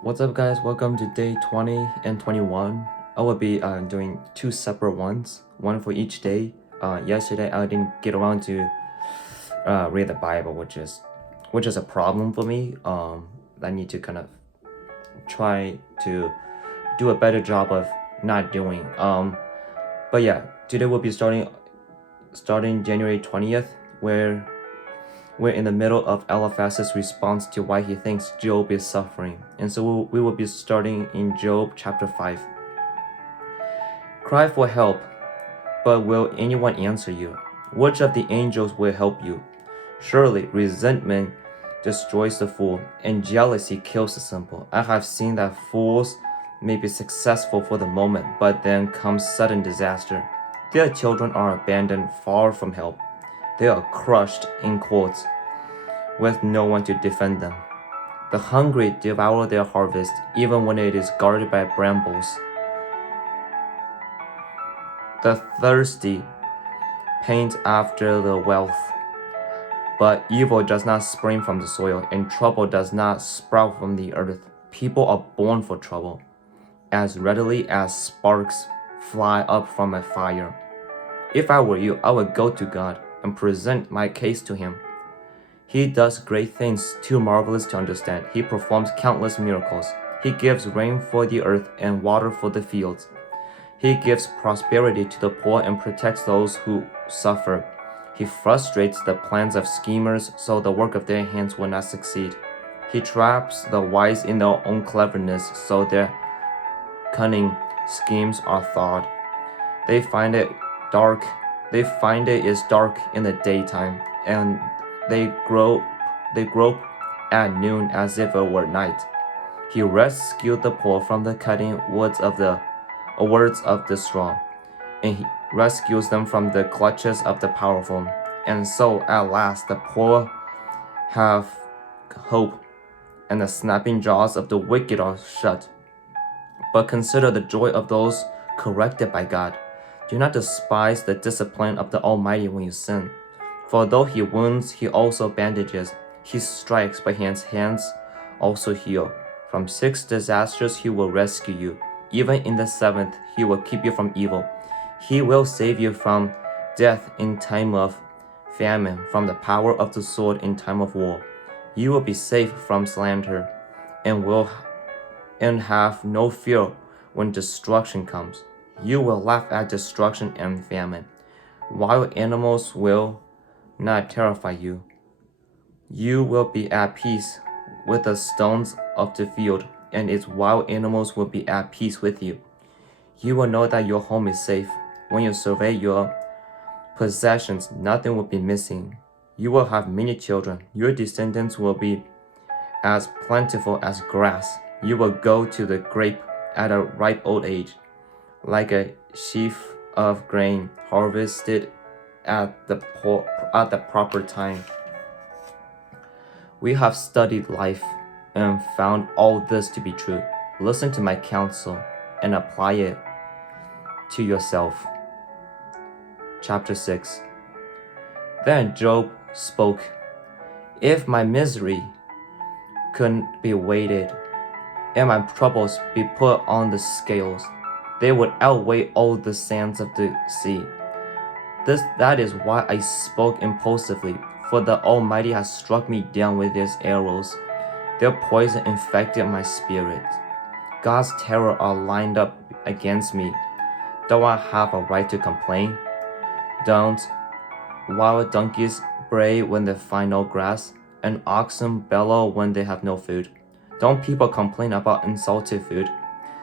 What's up, guys? Welcome to day 20 and 21. I will be doing two separate ones, one for each day. Yesterday, I didn't get around to read the Bible, which is a problem for me. I need to kind of try to do a better job of not doing. But yeah, today we'll be starting January 20th, where we're in the middle of Eliphaz's response to why he thinks Job is suffering. And so we will be starting in Job chapter 5. Cry for help, but will anyone answer you? Which of the angels will help you? Surely resentment destroys the fool, and jealousy kills the simple. I have seen that fools may be successful for the moment, but then comes sudden disaster. Their children are abandoned far from help. They are crushed in courts, with no one to defend them. The hungry devour their harvest, even when it is guarded by brambles. The thirsty pant after the wealth, but evil does not spring from the soil, and trouble does not sprout from the earth. People are born for trouble, as readily as sparks fly up from a fire. If I were you, I would go to God and present my case to him. He does great things too marvelous to understand. He performs countless miracles. He gives rain for the earth and water for the fields. He gives prosperity to the poor and protects those who suffer. He frustrates the plans of schemers so the work of their hands will not succeed. He traps the wise in their own cleverness so their cunning schemes are thought. They find it is dark in the daytime, and they grope at noon as if it were night. He rescued the poor from the cutting words of the strong, and he rescues them from the clutches of the powerful. And so at last the poor have hope, and the snapping jaws of the wicked are shut. But consider the joy of those corrected by God. Do not despise the discipline of the Almighty when you sin. For though he wounds, he also bandages. He strikes, but his hands also heal. From 6 disasters he will rescue you. Even in the 7th, he will keep you from evil. He will save you from death in time of famine, from the power of the sword in time of war. You will be safe from slander, and have no fear when destruction comes. You will laugh at destruction and famine. Wild animals will not terrify you. You will be at peace with the stones of the field, and its wild animals will be at peace with you. You will know that your home is safe. When you survey your possessions, nothing will be missing. You will have many children. Your descendants will be as plentiful as grass. You will go to the grape at a ripe old age, like a sheaf of grain harvested at the proper time. We have studied life and found all this to be true. Listen to my counsel and apply it to yourself. Chapter 6. Then Job spoke. If my misery couldn't be weighed, and my troubles be put on the scales, they would outweigh all the sands of the sea. That is why I spoke impulsively, for the Almighty has struck me down with his arrows. Their poison infected my spirit. God's terror are lined up against me. Do I have a right to complain? Don't wild donkeys bray when they find no grass, and oxen bellow when they have no food? Don't people complain about insalted food?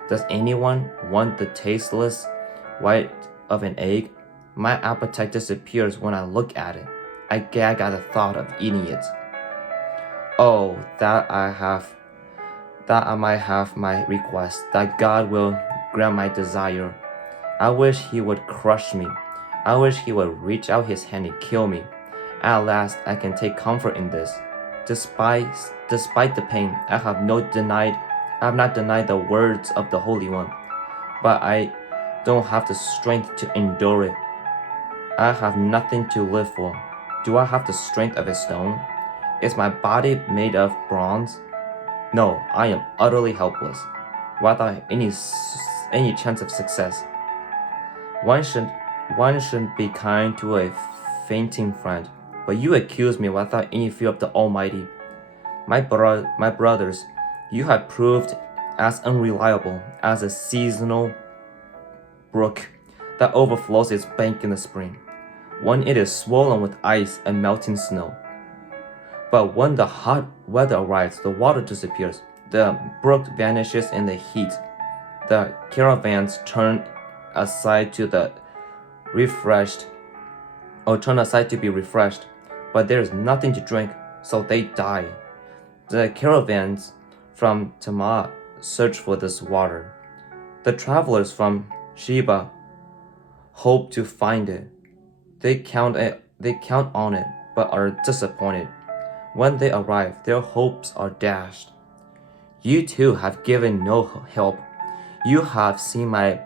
Does anyone want the tasteless white of an egg? My appetite disappears when I look at it. I gag at the thought of eating it. Oh, that I might have my request, that God will grant my desire. I wish he would crush me. I wish he would reach out his hand and kill me. At last, I can take comfort in this. Despite the pain, I have not denied the words of the Holy One, but I don't have the strength to endure it. I have nothing to live for. Do I have the strength of a stone? Is my body made of bronze? No, I am utterly helpless, without any chance of success. One shouldn't be kind to a fainting friend, but you accuse me without any fear of the Almighty. My brothers, you have proved as unreliable as a seasonal brook that overflows its bank in the spring, when it is swollen with ice and melting snow. But when the hot weather arrives, the water disappears, the brook vanishes in the heat, the caravans turn aside to be refreshed, but there is nothing to drink, so they die. The caravans from Tamar search for this water. The travelers from Sheba hope to find it. They count on it, but are disappointed. When they arrive, their hopes are dashed. You too have given no help. You have seen my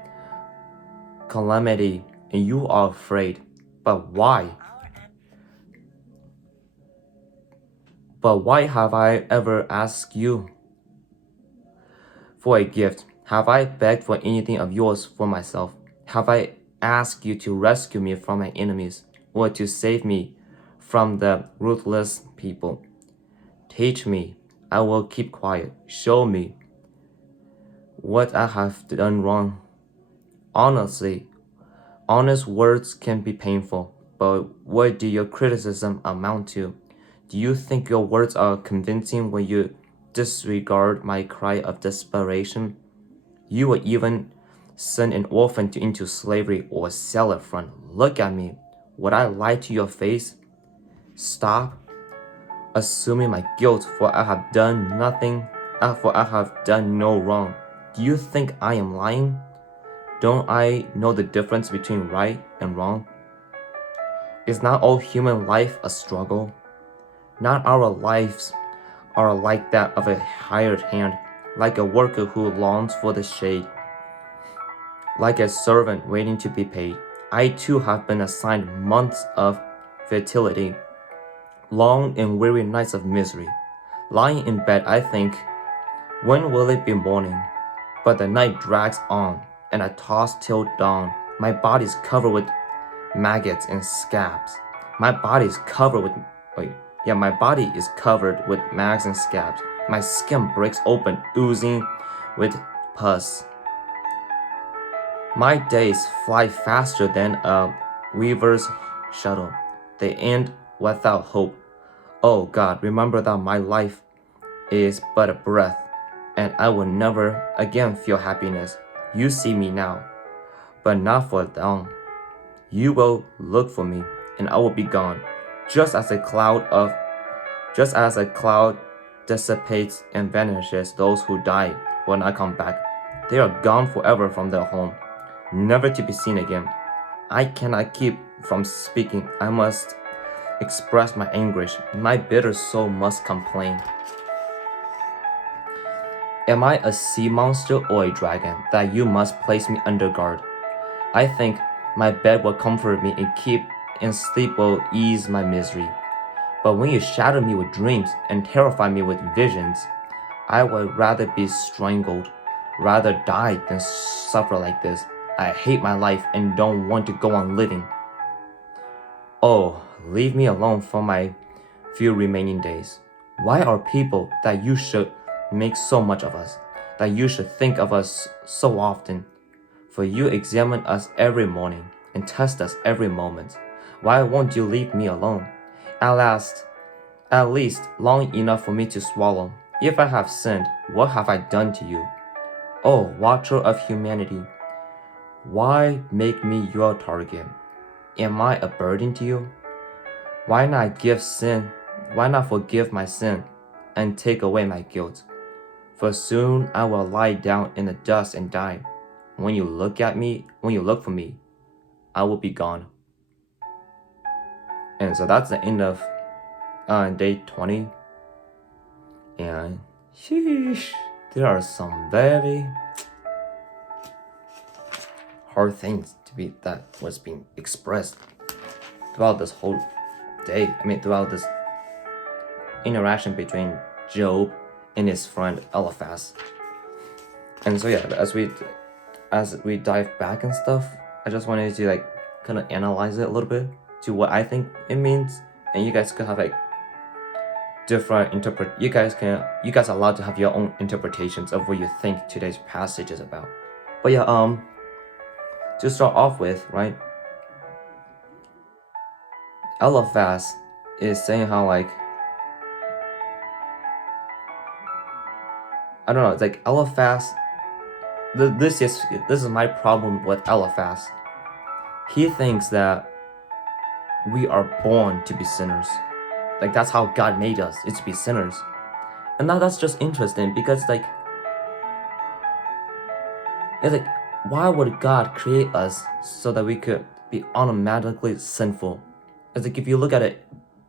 calamity, and you are afraid. But why? But why have I ever asked you for a gift? Have I begged for anything of yours for myself? Have I asked you to rescue me from my enemies, or to save me from the ruthless people? Teach me, I will keep quiet. Show me what I have done wrong. Honestly, honest words can be painful, but what do your criticism amount to? Do you think your words are convincing when you disregard my cry of desperation? You will even send an orphan into slavery or sell a friend. Look at me. Would I lie to your face? Stop assuming my guilt, for I have done nothing, for I have done no wrong. Do you think I am lying? Don't I know the difference between right and wrong? Is not all human life a struggle? Not our lives are like that of a hired hand, like a worker who longs for the shade, like a servant waiting to be paid. I too have been assigned months of fertility, long and weary nights of misery. Lying in bed, I think, when will it be morning? But the night drags on, and I toss till dawn. My body is covered with maggots and scabs. My body is covered with mags and scabs. My skin breaks open, oozing with pus. My days fly faster than a weaver's shuttle. They end without hope. Oh God, remember that my life is but a breath, and I will never again feel happiness. You see me now, but not for long. You will look for me, and I will be gone, just as a cloud dissipates and vanishes those who die when I come back. They are gone forever from their home, never to be seen again. I cannot keep from speaking. I must express my anguish. My bitter soul must complain. Am I a sea monster or a dragon that you must place me under guard? I think my bed will comfort me and sleep will ease my misery. But when you shatter me with dreams and terrify me with visions, I would rather be strangled, rather die than suffer like this. I hate my life and don't want to go on living. Oh, leave me alone for my few remaining days. Why are people that you should make so much of us, that you should think of us so often? For you examine us every morning and test us every moment. Why won't you leave me alone? At least long enough for me to swallow. If I have sinned, what have I done to you? Oh, watcher of humanity, why make me your target? Am I a burden to you? Why not forgive my sin and take away my guilt? For soon I will lie down in the dust and die. When you look for me, I will be gone. And so that's the end of day 20. And sheesh, there are some very hard things that was being expressed throughout this whole day. Throughout this interaction between Job and his friend Eliphaz. And so yeah, as we dive back and stuff, I just wanted to like kind of analyze it a little bit to what I think it means, and you guys could have like different you guys are allowed to have your own interpretations of what you think today's passage is about. But yeah, to start off with, right, Eliphaz is saying how like, I don't know, it's like Eliphaz, this is my problem with Eliphaz. He thinks that we are born to be sinners. Like that's how God made us, is to be sinners. And now that's just interesting because it's like why would God create us so that we could be automatically sinful? It's like if you look at a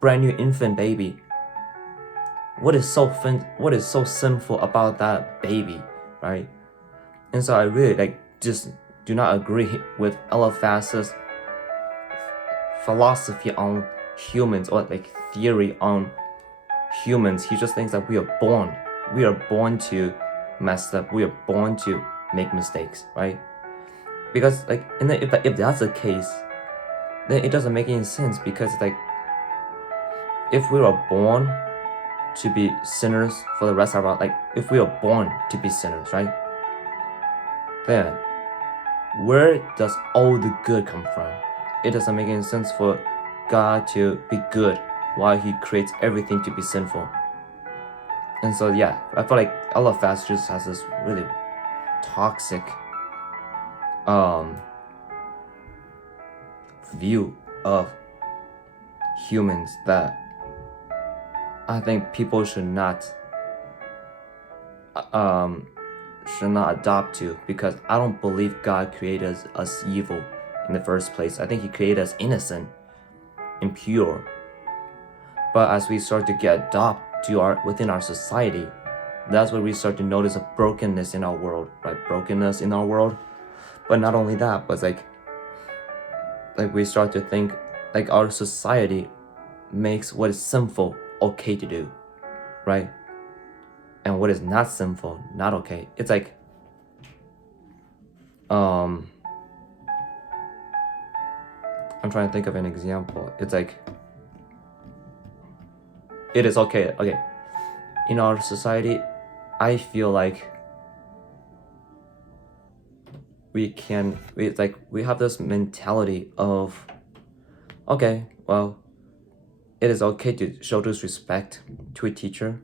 brand new infant baby, what is so sinful about that baby, right? And so I really like just do not agree with Eliphaz's philosophy on humans or like theory on humans. He just thinks that we are born to mess up, we are born to make mistakes, right? Because like, and then if that's the case, then it doesn't make any sense, because like if we are born to be sinners for the rest of our, like if we are born to be sinners, right, then where does all the good come from? It doesn't make any sense for God to be good while he creates everything to be sinful. And so yeah, I feel like Eliphaz just has this really toxic view of humans that I think people should not adopt to, because I don't believe God created us evil in the first place. I think he created us innocent and pure. But as we start to get adopted to within our society, that's where we start to notice a brokenness in our world, right? Brokenness in our world. But not only that, but like we start to think like our society makes what is sinful okay to do, right? And what is not sinful not okay. It's like I'm trying to think of an example. It's like it is okay in our society. I feel like we have this mentality of, okay, well, it is okay to show disrespect to a teacher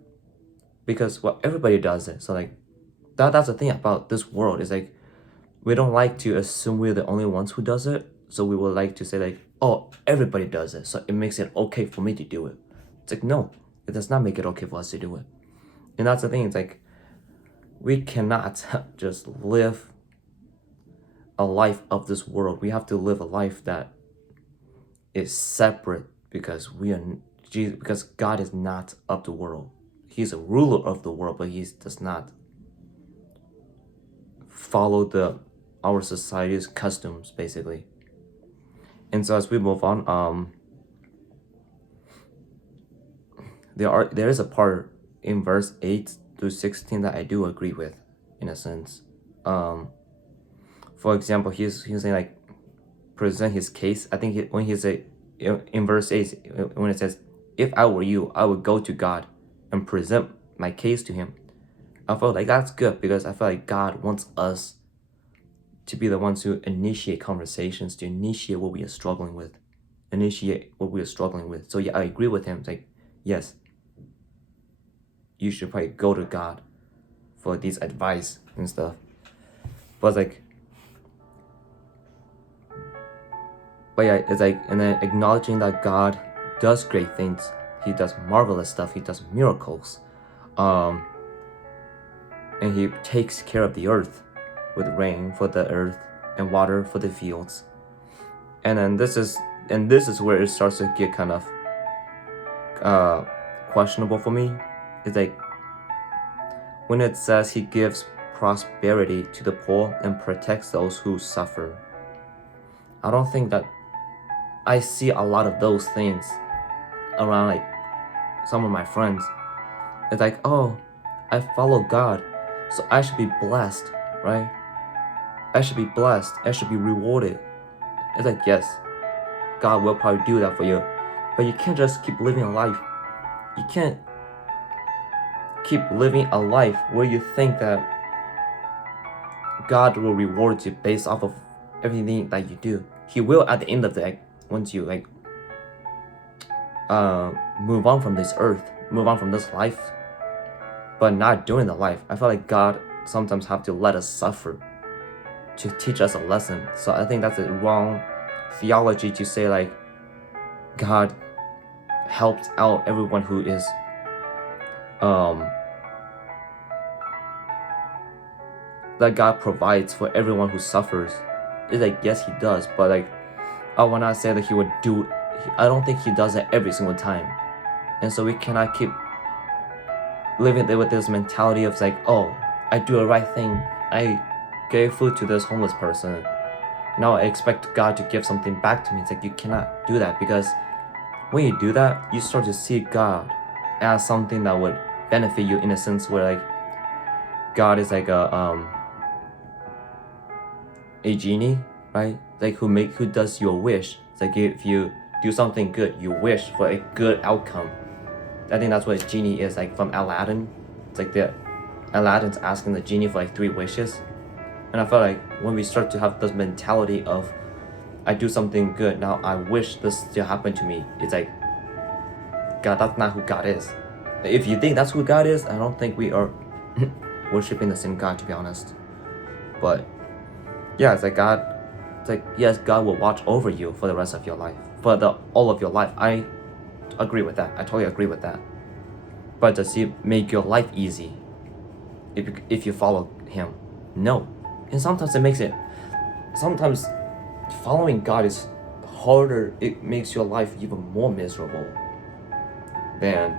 because, well, everybody does it. So like that's the thing about this world, is like we don't like to assume we're the only ones who does it. So we would like to say like, oh, everybody does it, so it makes it okay for me to do it. It's like, no, it does not make it okay for us to do it. And that's the thing. It's like we cannot just live a life of this world. We have to live a life that is separate, because because God is not of the world. He's a ruler of the world, but he does not follow our society's customs, basically. And so as we move on, there is a part in verse 8 through 16 that I do agree with, in a sense. For example, he's saying like present his case. I think when he say in verse 8, when it says, if I were you, I would go to God and present my case to him. I felt like that's good, because I feel like God wants us to be the ones who initiate conversations, to initiate what we are struggling with. So yeah, I agree with him. It's like, yes, you should probably go to God for these advice and stuff. But yeah, it's like, and then acknowledging that God does great things. He does marvelous stuff. He does miracles. And he takes care of the earth with rain for the earth and water for the fields. And then this is where it starts to get kind of questionable for me. It's like when it says he gives prosperity to the poor and protects those who suffer. I don't think that I see a lot of those things around like some of my friends. It's like, oh, I follow God, so I should be blessed, right? I should be blessed. I should be rewarded. It's like, yes, God will probably do that for you, but you can't just keep living a life. You can't keep living a life where you think that God will reward you based off of everything that you do. He will at the end of the day, once you move on from this earth, move on from this life, but not during the life. I feel like God sometimes have to let us suffer to teach us a lesson. So I think that's a wrong theology to say like God helps out everyone who is that God provides for everyone who suffers. It's like, yes, he does, but like I will not say that he would do. I don't think he does it every single time, and so we cannot keep living there with this mentality of like, oh, I do the right thing. I gave food to this homeless person. Now I expect God to give something back to me. It's like you cannot do that, because when you do that, you start to see God as something that would benefit you in a sense where like God is like a genie, right? Like who does your wish. It's like if you do something good, you wish for a good outcome. I think that's what a genie is, like from Aladdin. It's like Aladdin's asking the genie for like 3 wishes. And I felt like when we start to have this mentality of I do something good, now I wish this to happen to me, it's like, God, that's not who God is. If you think that's who God is, I don't think we are worshiping the same God, to be honest. But yeah, it's like God, it's like, yes, God will watch over you for the rest of your life, for all of your life. I agree with that. I totally agree with that. But does he make your life easy if you follow him? No. And sometimes sometimes following God is harder. It makes your life even more miserable than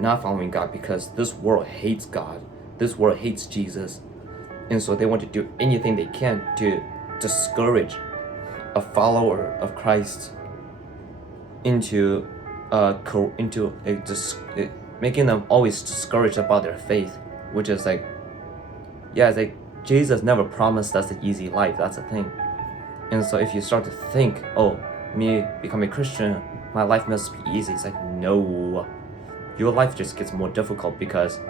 not following God, because this world hates God. This world hates Jesus. And so they want to do anything they can to discourage a follower of Christ into making them always discouraged about their faith, which is like, yeah, it's like Jesus never promised us an easy life. That's the thing. And so if you start to think, oh, me becoming a Christian, my life must be easy, it's like, no, your life just gets more difficult because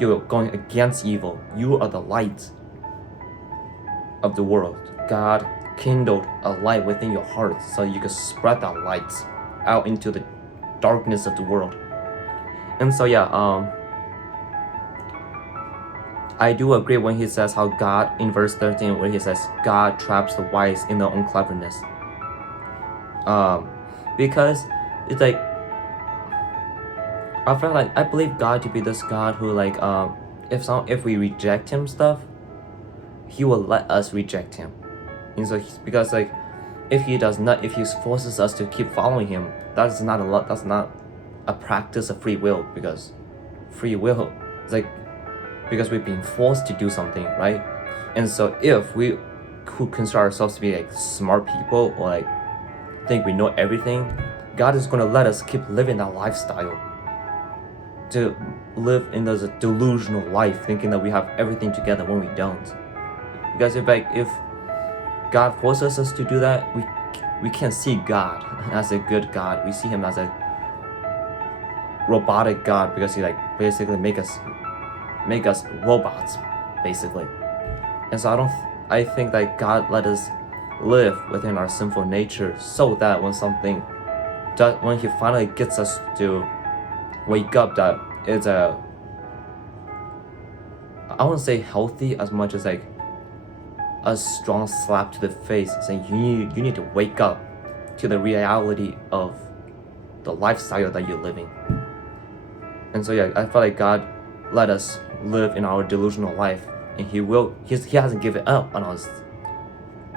you're going against evil. You are the light of the world. God kindled a light within your heart so you can spread that light out into the darkness of the world. And so yeah, I do agree when he says how God, in verse 13, where he says God traps the wise in their own cleverness. Because it's like, I feel like I believe God to be this God who like if we reject him stuff, he will let us reject him. And so because like if he forces us to keep following him, that's not a practice of free will, because free will is like because we're being forced to do something, right? And so if we who consider ourselves to be like smart people or like think we know everything, God is going to let us keep living that lifestyle, to live in this delusional life thinking that we have everything together when we don't. Because if God forces us to do that, we can't see God as a good God. We see him as a robotic God, because he like basically make us robots basically. And so I think that God let us live within our sinful nature, so that when he finally gets us to wake up, that it's I won't say healthy as much as like a strong slap to the face, saying you need to wake up to the reality of the lifestyle that you're living. And so yeah, I feel like God let us live in our delusional life, and he hasn't given up on us.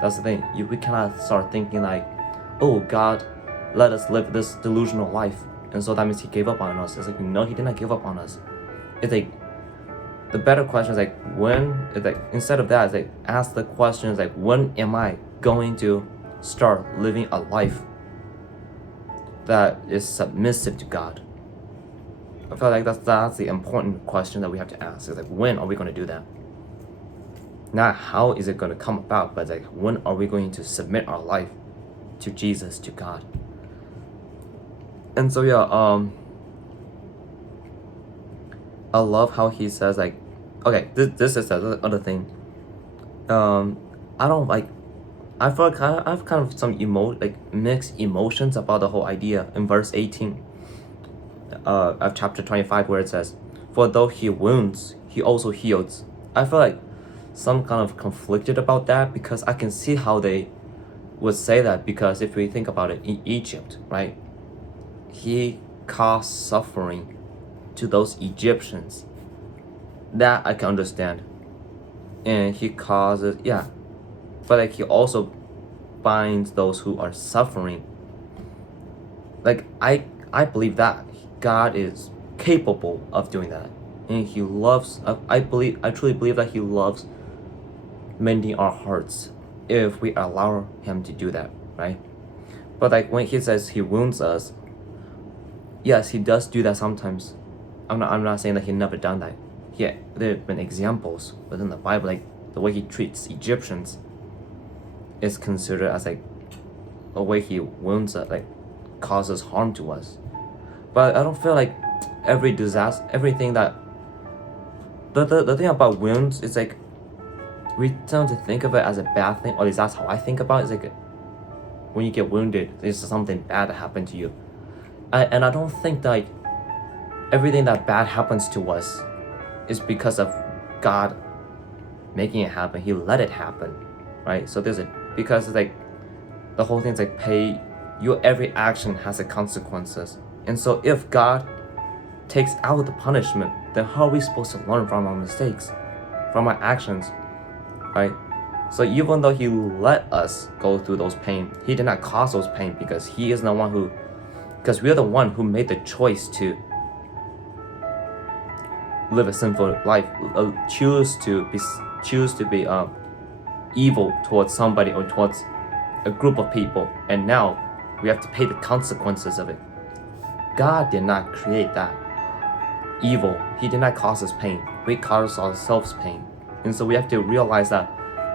That's the thing. We cannot start thinking like, oh, God let us live this delusional life, and so that means he gave up on us. It's like, no, he did not give up on us. It's like, the better question is like, when, it's like, instead of that, it's like, ask the question is like, when am I going to start living a life that is submissive to God? I feel like that's the important question that we have to ask. Is like, when are we going to do that? Not how is it going to come about, but like, when are we going to submit our life to Jesus, to God? And so yeah, I love how he says like, okay, this is the other thing. I don't like. I feel like I have kind of some mixed emotions about the whole idea in verse 18 of chapter 25, where it says, "For though he wounds, he also heals." I feel like some kind of conflicted about that, because I can see how they would say that, because if we think about it, in Egypt, right, he caused suffering to those Egyptians. That I can understand. And he causes, yeah, but like he also binds those who are suffering. Like I believe that God is capable of doing that, and he loves, I truly believe that he loves mending our hearts if we allow him to do that, right? But like when he says he wounds us, yes, he does do that sometimes. I'm not saying that he never done that. Yeah, there have been examples within the Bible, like the way he treats Egyptians is considered as like a way he wounds us, like causes harm to us. But I don't feel like every disaster, everything that the thing about wounds is like, we tend to think of it as a bad thing, or at least that's how I think about it. It's like when you get wounded, there's something bad that happened to you. And I don't think that like, everything that bad happens to us is because of God making it happen. He let it happen, right? So because it's like the whole thing's like your every action has a consequences. And so if God takes out the punishment, then how are we supposed to learn from our mistakes, from our actions, right? So even though he let us go through those pain, he did not cause those pain, because he is the one because we are the one who made the choice to live a sinful life, choose to be evil towards somebody or towards a group of people, and now we have to pay the consequences of it. God did not create that evil. He did not cause us pain. We cause ourselves pain. And so we have to realize that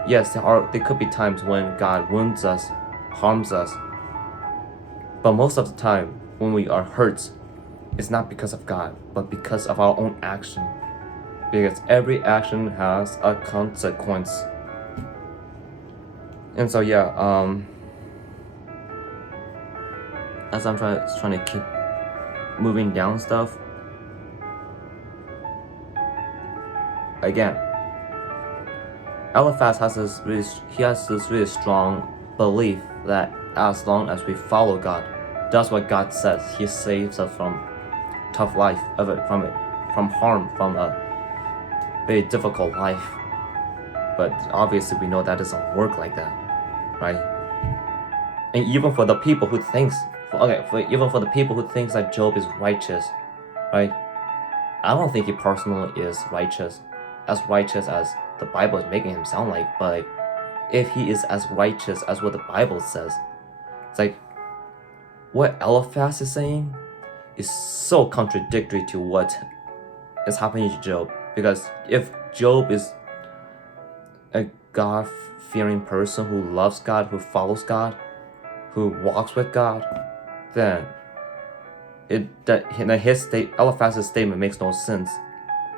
yes, there could be times when God wounds us, harms us, but most of the time when we are hurt, it's not because of God, but because of our own action. Because every action has a consequence. And so yeah, as I'm trying to keep moving down stuff, again, Eliphaz has this really strong belief that as long as we follow God, that's what God says. He saves us from tough life, from harm, from a very difficult life. But obviously we know that doesn't work like that, right? And even for the people who thinks that Job is righteous, right? I don't think he personally is righteous as the Bible is making him sound like. But if he is as righteous as what the Bible says, it's like what Eliphaz is saying is so contradictory to what is happening to Job. Because if Job is a God-fearing person who loves God, who follows God, who walks with God, then Eliphaz's statement makes no sense,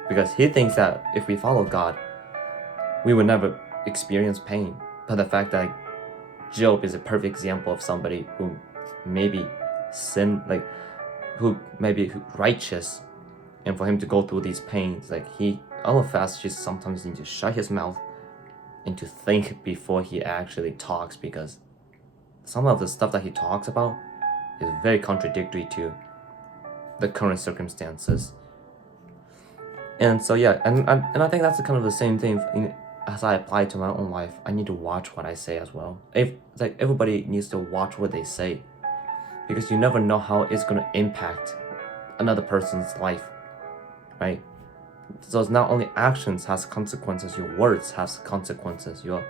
because he thinks that if we follow God, we would never experience pain. But the fact that Job is a perfect example of somebody who maybe who may be righteous, and for him to go through these pains, like Eliphaz just sometimes needs to shut his mouth and to think before he actually talks, because some of the stuff that he talks about is very contradictory to the current circumstances. And so yeah, and I think that's kind of the same thing as I apply to my own life. I need to watch what I say as well. Everybody needs to watch what they say, because you never know how it's going to impact another person's life, right? So it's not only actions has consequences, your words has consequences. Your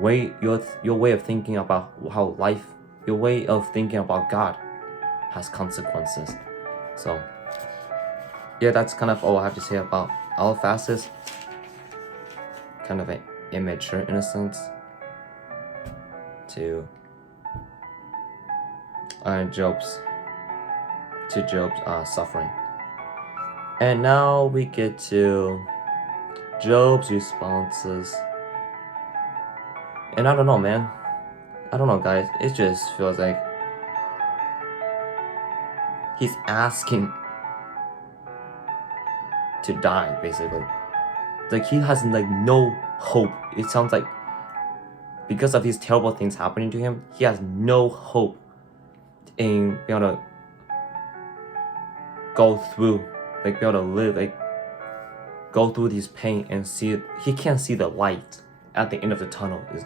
way of thinking about your way of thinking about God has consequences. So yeah, that's kind of all I have to say about Eliphaz. Kind of an immature in a sense to Job's suffering. And now we get to Job's responses. And I don't know, man. I don't know, guys. It just feels like he's asking to die, basically. Like he has like no hope. It sounds like because of these terrible things happening to him, he has no hope in being able to go through, like be able to live, like go through this pain and see it. He can't see the light at the end of the tunnel. Is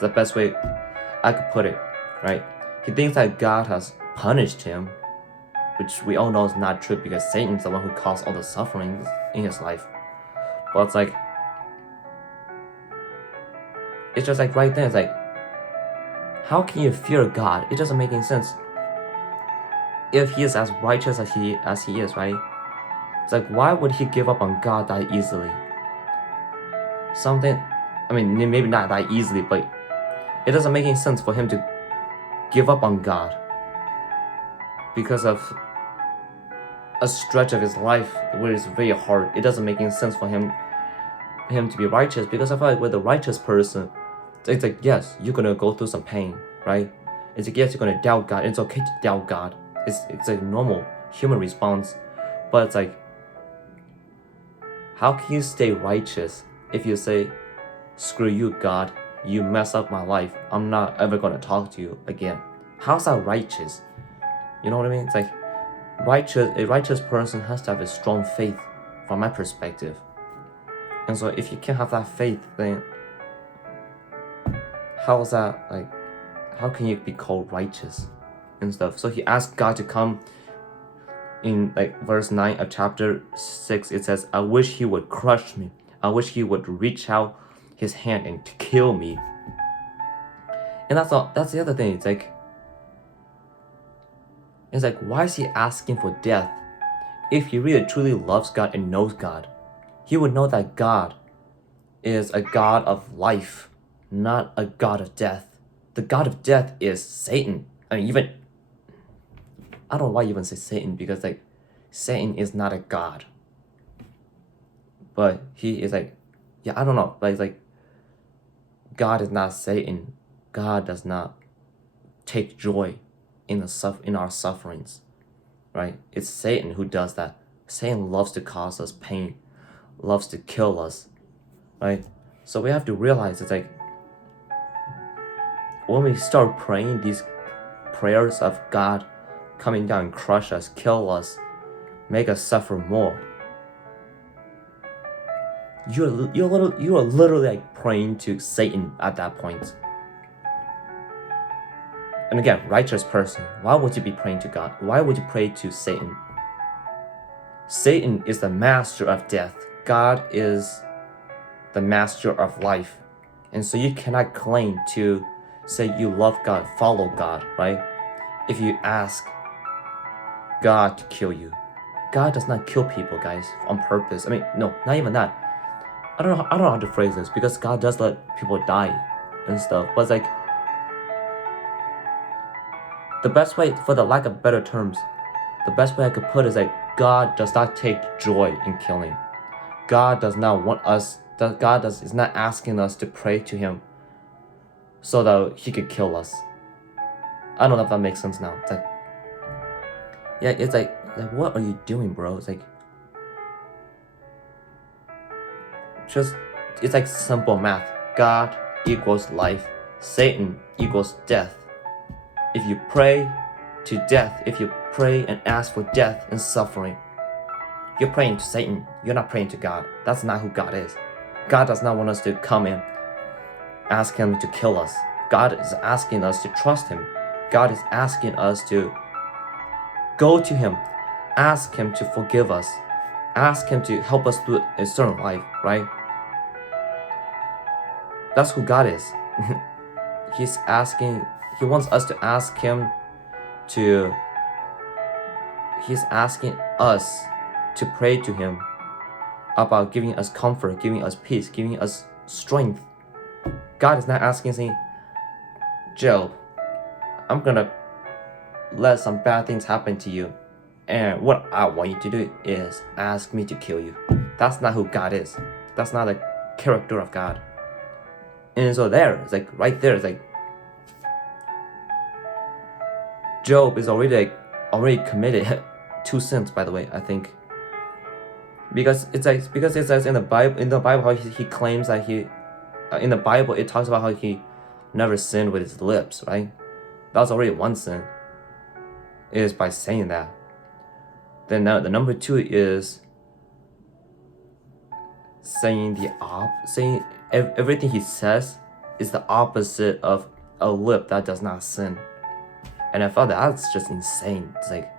the best way I could put it, right? He thinks that God has punished him, which we all know is not true because Satan's the one who caused all the sufferings in his life. But it's just like right there, it's like, how can you fear God? It doesn't make any sense. If he is as righteous as he is, right? It's like, why would he give up on God that easily? Maybe not that easily, but it doesn't make any sense for him to give up on God because of a stretch of his life where it's very hard. It doesn't make any sense for him to be righteous, because I feel like with a righteous person, it's like, yes, you're gonna go through some pain, right? It's like, yes, you're gonna doubt God. It's okay to doubt God. It's a normal human response. But it's like, how can you stay righteous if you say, screw you, God, you mess up my life, I'm not ever gonna talk to you again? How's that righteous? You know what I mean? It's like, a righteous person has to have a strong faith from my perspective. And so if you can't have that faith, then how is that, like, how can you be called righteous and stuff? So he asked God to come. In like verse 9 of chapter 6, it says, I wish he would crush me. I wish he would reach out his hand and to kill me. And that's the other thing. It's like, why is he asking for death? If he really truly loves God and knows God, he would know that God is a God of life, not a God of death. The God of death is Satan. I don't know why you even say Satan, because like Satan is not a god. But he is like, yeah, I don't know, but it's like, God is not Satan. God does not take joy in our sufferings, right? It's Satan who does that. Satan loves to cause us pain, loves to kill us, right? So we have to realize it's like, when we start praying these prayers of God coming down and crush us, kill us, make us suffer more, you're literally like praying to Satan at that point. And again, righteous person, why would you be praying to God? Why would you pray to Satan? Satan is the master of death. God is the master of life. And so you cannot claim to say you love God, follow God, right? If you ask God to kill you. God does not kill people, guys, on purpose. No, not even that. I don't know how to phrase this, because God does let people die and stuff. But it's like, the best way, for the lack of better terms, the best way I could put it is like, God does not take joy in killing. God does not want us, is not asking us to pray to him so that he could kill us. I don't know if that makes sense now. It's like, yeah, it's like what are you doing, bro? It's like, it's like simple math. God equals life. Satan equals death. If you pray to death, if you pray and ask for death and suffering, you're praying to Satan. You're not praying to God. That's not who God is. God does not want us to come and ask him to kill us. God is asking us to trust him. God is asking us to go to him, ask him to forgive us, ask him to help us through a certain life, right? That's who God is. He wants us to ask him he's asking us to pray to him about giving us comfort, giving us peace, giving us strength. God is not asking, saying, Job, I'm gonna let some bad things happen to you, and what I want you to do is ask me to kill you. That's not who God is. That's not the character of God. And so there, it's like right there, it's like Job is already committed 2 sins, by the way, I think. Because it says in the Bible how he claims that he in the Bible it talks about how he never sinned with his lips, right? That's already 1 sin. It is by saying that. Then now the number 2 is saying everything he says is the opposite of a lip that does not sin. And I felt that's just insane. It's like,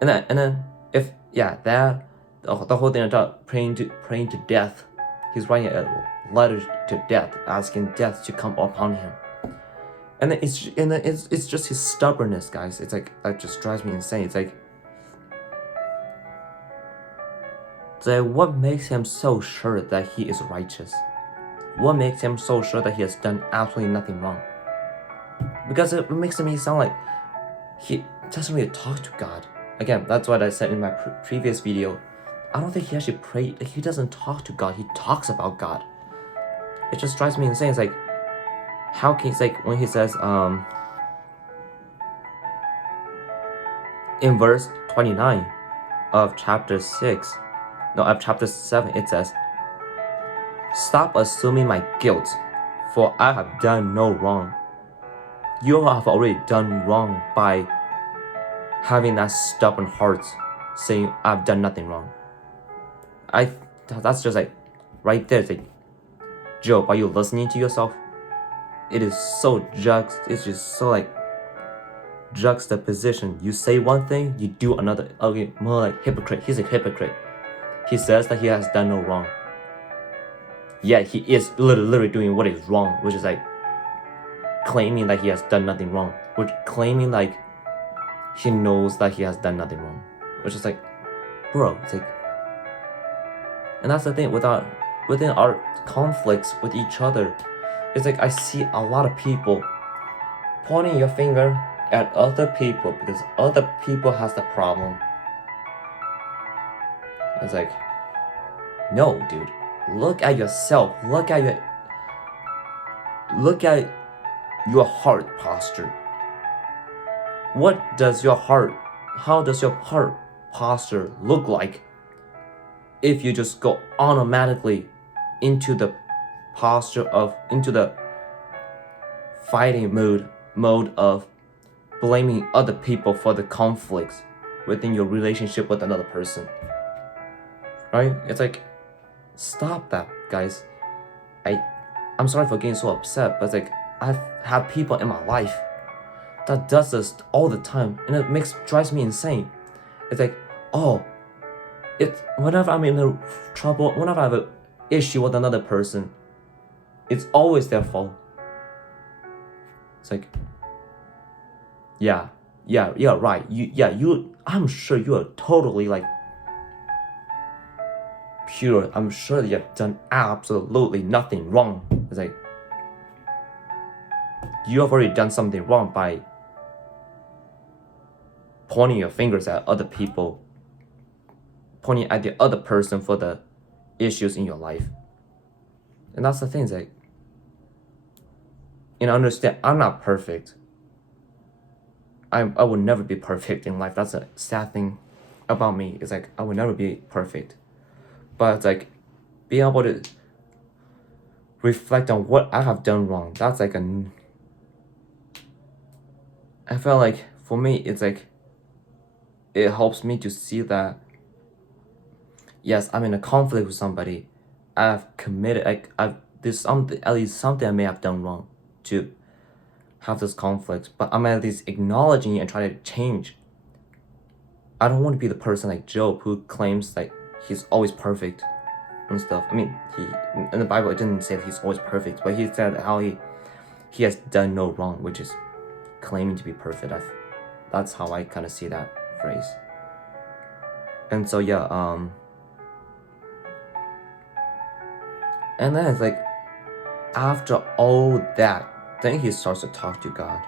and then if that the whole thing about praying to death, he's writing a letter to death, asking death to come upon him. And then it's just his stubbornness, guys. It's like that just drives me insane. It's like what makes him so sure that he is righteous? What makes him so sure that he has done absolutely nothing wrong? Because it makes me sound like he doesn't really talk to God. Again, that's what I said in my previous video. I don't think he actually prayed. He doesn't talk to God. He talks about God. It just drives me insane. It's like, how can it's like when he says in verse 29 of chapter 7, it says, stop assuming my guilt, for I have done no wrong. You have already done wrong by having that stubborn heart, saying I've done nothing wrong. That's just like right there. It's like, Job, are you listening to yourself? It is so it's just so like juxtaposition. You say one thing, you do another. Okay, more like hypocrite. He's a hypocrite. He says that he has done no wrong, yet he is literally doing what is wrong, which is like claiming that he has done nothing wrong, which claiming like he knows that he has done nothing wrong, which is like, bro, it's like, and that's the thing within our conflicts with each other. It's like I see a lot of people pointing your finger at other people because other people has the problem. It's like, no, dude, look at yourself. Look at your heart posture. How does your heart posture look like if you just go automatically into the fighting mode of blaming other people for the conflicts within your relationship with another person, right? It's like, stop that, guys. I'm sorry for getting so upset, but it's like I've had people in my life that does this all the time, and it drives me insane. It's like, whenever I'm in trouble, whenever I have an issue with another person, it's always their fault. It's like, yeah, right. I'm sure you are totally like pure. I'm sure you have done absolutely nothing wrong. It's like, you have already done something wrong by pointing your fingers at other people, pointing at the other person for the issues in your life. And that's the thing, is like, understand, I'm not perfect. I will never be perfect in life. That's a sad thing about me. It's like I will never be perfect. But it's like being able to reflect on what I have done wrong. That's like I feel like for me, it's like it helps me to see that, yes, I'm in a conflict with somebody. I've committed, there's something, at least something I may have done wrong to have this conflict, but I'm at least acknowledging it and trying to change. I don't want to be the person like Job who claims like he's always perfect and stuff. I mean, in the Bible it didn't say that he's always perfect, but he said how he has done no wrong, which is claiming to be perfect. That's how I kind of see that phrase. And so yeah, and then it's like after all that, then he starts to talk to God.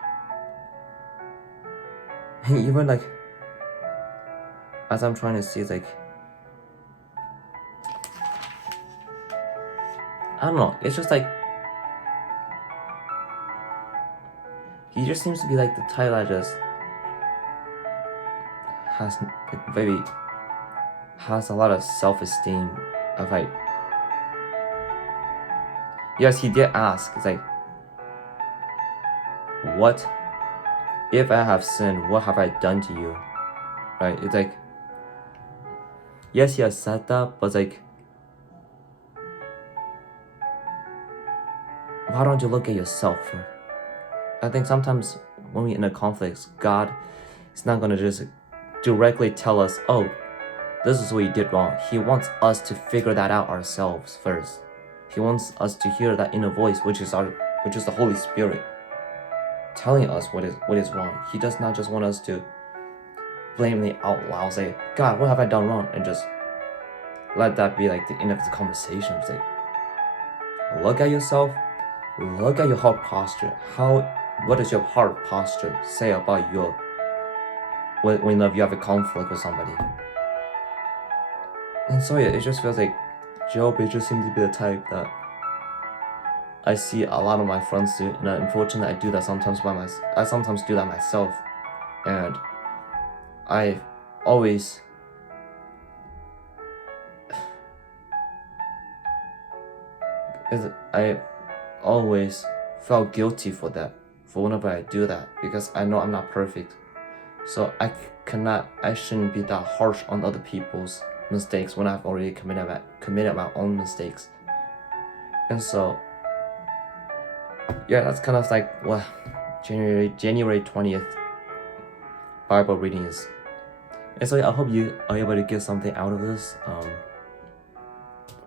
And even like as I'm trying to see, it's like I don't know, it's just like he just seems to be like the type that just has like maybe has a lot of self-esteem of like, yes, he did ask, it's like, what if I have sinned, what have I done to you, right? It's like, yes, he has said that, but it's like, why don't you look at yourself? I think sometimes when we're in a conflict, God is not gonna just directly tell us, oh, this is what you did wrong. He wants us to figure that out ourselves first. He wants us to hear that inner voice, which is the Holy Spirit, telling us what is wrong. He does not just want us to blatantly out loud say, God, what have I done wrong? And just let that be like the end of the conversation. It's like, look at yourself, look at your heart posture. What does your heart posture say about when you have a conflict with somebody? And so yeah, it just feels like Job, it just seems to be the type that I see a lot of my friends do, and unfortunately I do that sometimes I sometimes do that myself, and I always felt guilty for whenever I do that, because I know I'm not perfect, so I shouldn't be that harsh on other people's mistakes when I've already committed my own mistakes. And so yeah, that's kind of like what January 20th Bible reading is. And so I hope you are able to get something out of this.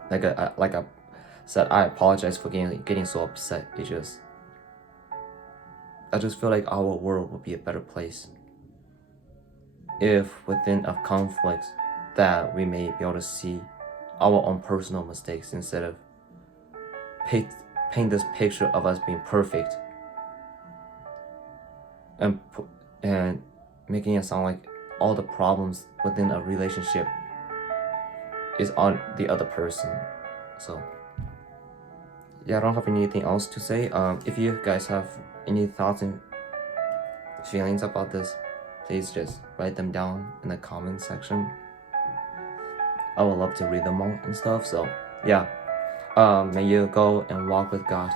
Like I said, I apologize for getting so upset. I just feel like our world would be a better place if within a conflict that we may be able to see our own personal mistakes instead of paint this picture of us being perfect and making it sound like all the problems within a relationship is on the other person. So yeah, I don't have anything else to say. If you guys have any thoughts and feelings about this, please just write them down in the comment section. I would love to read them all and stuff. So yeah, may you go and walk with God.